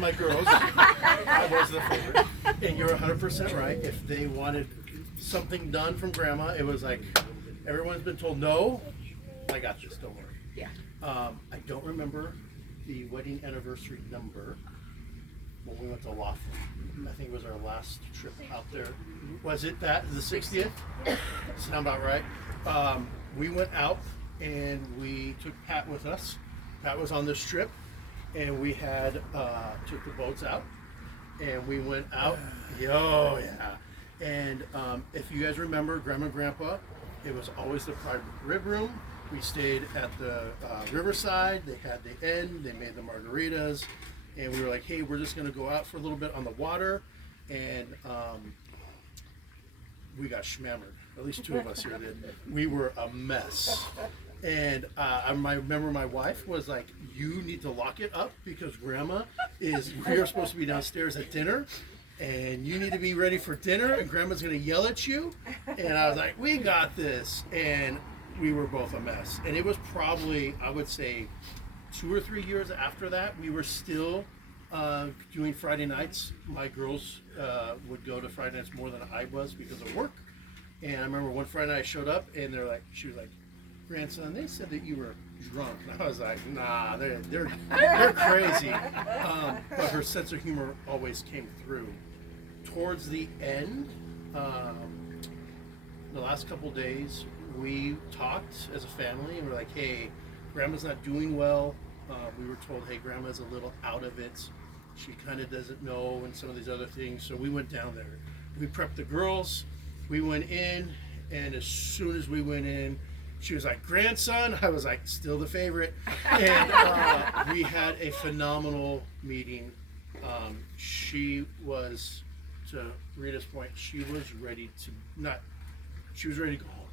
my girls. I was the favorite. And you're 100% right. If they wanted something done from grandma, it was like, everyone's been told no. I got this, don't worry. Yeah. I don't remember the wedding anniversary number when we went to Laughlin. I think it was our last trip out there. Was it that, the 60th? Sound about right. We went out and we took Pat with us. Pat was on this trip and we had, took the boats out and we went out. Oh yeah. And if you guys remember, Grandma and Grandpa, it was always the private rib room. We stayed at the riverside. They had the inn. They made the margaritas. And we were like, hey, we're just going to go out for a little bit on the water. And we got schmammered. At least two of us here did. We were a mess. And I remember my wife was like, you need to lock it up because Grandma we are supposed to be downstairs at dinner. And you need to be ready for dinner. And Grandma's going to yell at you. And I was like, we got this. And we were both a mess. And it was probably, I would say, 2 or 3 years after that, we were still doing Friday nights. My girls would go to Friday nights more than I was because of work. And I remember one Friday night I showed up and she was like, grandson, they said that you were drunk. And I was like, nah, they're crazy. But her sense of humor always came through. Towards the end, the last couple days, we talked as a family and we're like, hey, Grandma's not doing well. We were told, hey, Grandma's a little out of it. She kind of doesn't know and some of these other things. So we went down there. We prepped the girls. We went in, and as soon as we went in, she was like, grandson. I was like, still the favorite. And we had a phenomenal meeting. She was, to Rita's point, she was ready to go home.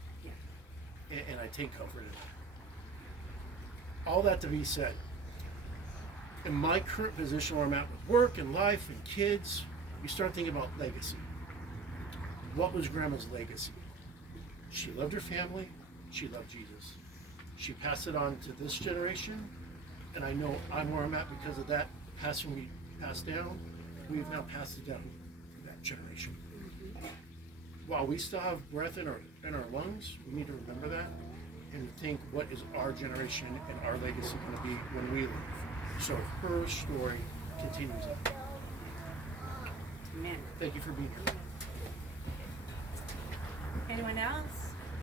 And I take comfort in that. All that to be said, in my current position where I'm at with work and life and kids, you start thinking about legacy. What was Grandma's legacy? She loved her family. She loved Jesus. She passed it on to this generation, and I know I'm where I'm at because of that passing we passed down. We've now passed it down to that generation. While we still have breath in our lungs, we need to remember that and think, what is our generation and our legacy going to be when we leave? So her story continues on. Amen. Thank you for being here. Anyone else?